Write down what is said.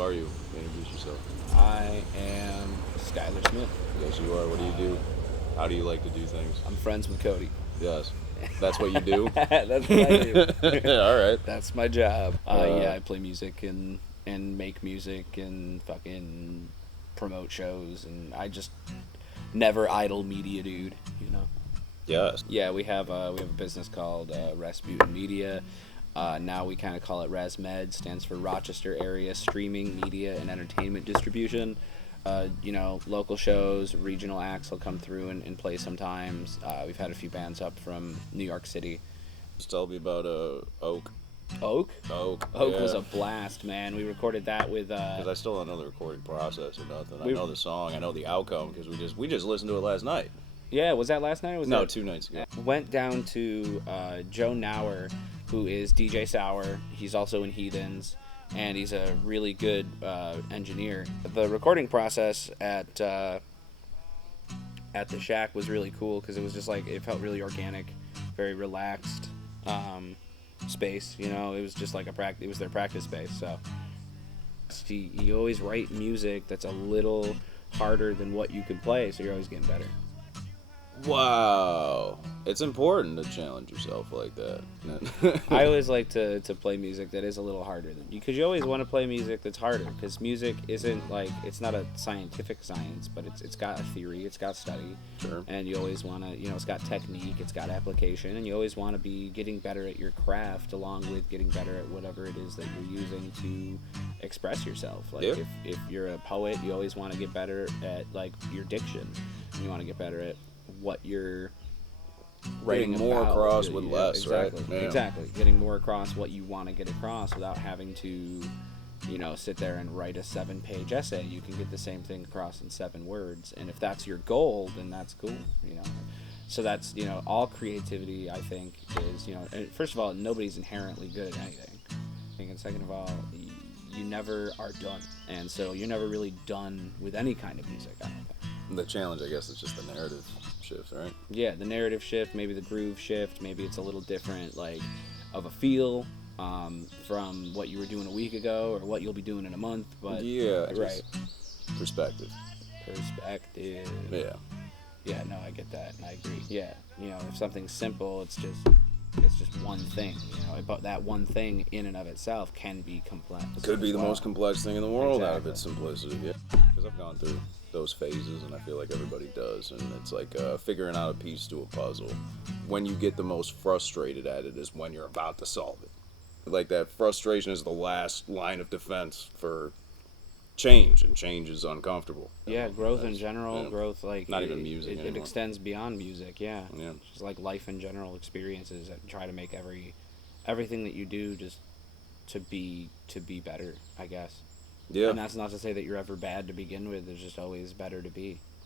are you? Introduce yourself. I am Skyler Smith. Yes, you are. What do you do? How do you like to do things? I'm friends with Cody. Yes. That's what you do? That's what I do. All right. That's my job. Yeah, I play music and make music and fucking promote shows, and I just never idle media dude, you know. Yes. Yeah, we have a business called Rasputin Media. Now we kind of call it ResMed, stands for Rochester Area Streaming Media and Entertainment Distribution. Local shows, regional acts will come through and play sometimes. We've had a few bands up from New York City. Just tell me about Oak. Oak? Oak. Oak Yeah. was a blast, man. We recorded that with... Because I still don't know the recording process or nothing. I know the song. I know the outcome because we just listened to it last night. Yeah, was that last night? Or was No, that... 2 nights ago. Went down to Joe Nauer, who is DJ Sour. He's also in Heathens, and he's a really good engineer. The recording process at the Shack was really cool because it was just like, it felt really organic, very relaxed space. You know, it was just like it was their practice space. So you always write music that's a little harder than what you can play, so you're always getting better. Wow. It's important to challenge yourself like that. I always like to play music that is a little harder than you, because you always want to play music that's harder, because music isn't like, it's not a scientific science, but it's got a theory, it's got study. Sure. And you always want to, it's got technique, it's got application, and you always want to be getting better at your craft along with getting better at whatever it is that you're using to express yourself. Like, yeah. if you're a poet, you always want to get better at like your diction, and you want to get better at what you're writing getting more about. across with less, exactly, right? Yeah. Exactly. Getting more across what you want to get across without having to, sit there and write a 7-page essay. You can get the same thing across in 7 words, and if that's your goal, then that's cool. So that's all creativity. I think is first of all, nobody's inherently good at anything. And second of all, you never are done, and so you're never really done with any kind of music. I don't think. The challenge, I guess, is just the narrative shift, right? Yeah, the narrative shift, maybe the groove shift, maybe it's a little different, like, of a feel from what you were doing a week ago or what you'll be doing in a month. But yeah, right. Perspective. Yeah. Yeah, no, I get that, and I agree. Yeah, if something's simple, it's just one thing, but that one thing in and of itself can be complex. It could be the most complex thing in the world out of Exactly. its simplicity. Yeah, because I've gone through those phases, and I feel like everybody does, and it's like figuring out a piece to a puzzle. When you get the most frustrated at it is when you're about to solve it. Like, that frustration is the last line of defense for change, and change is uncomfortable. Yeah, growth in general, growth, like, not even music it anymore. extends beyond music. Yeah, Yeah. Just like life in general, experiences that try to make everything that you do just to be better, I guess. Yeah. And that's not to say that you're ever bad to begin with. There's just always better to be.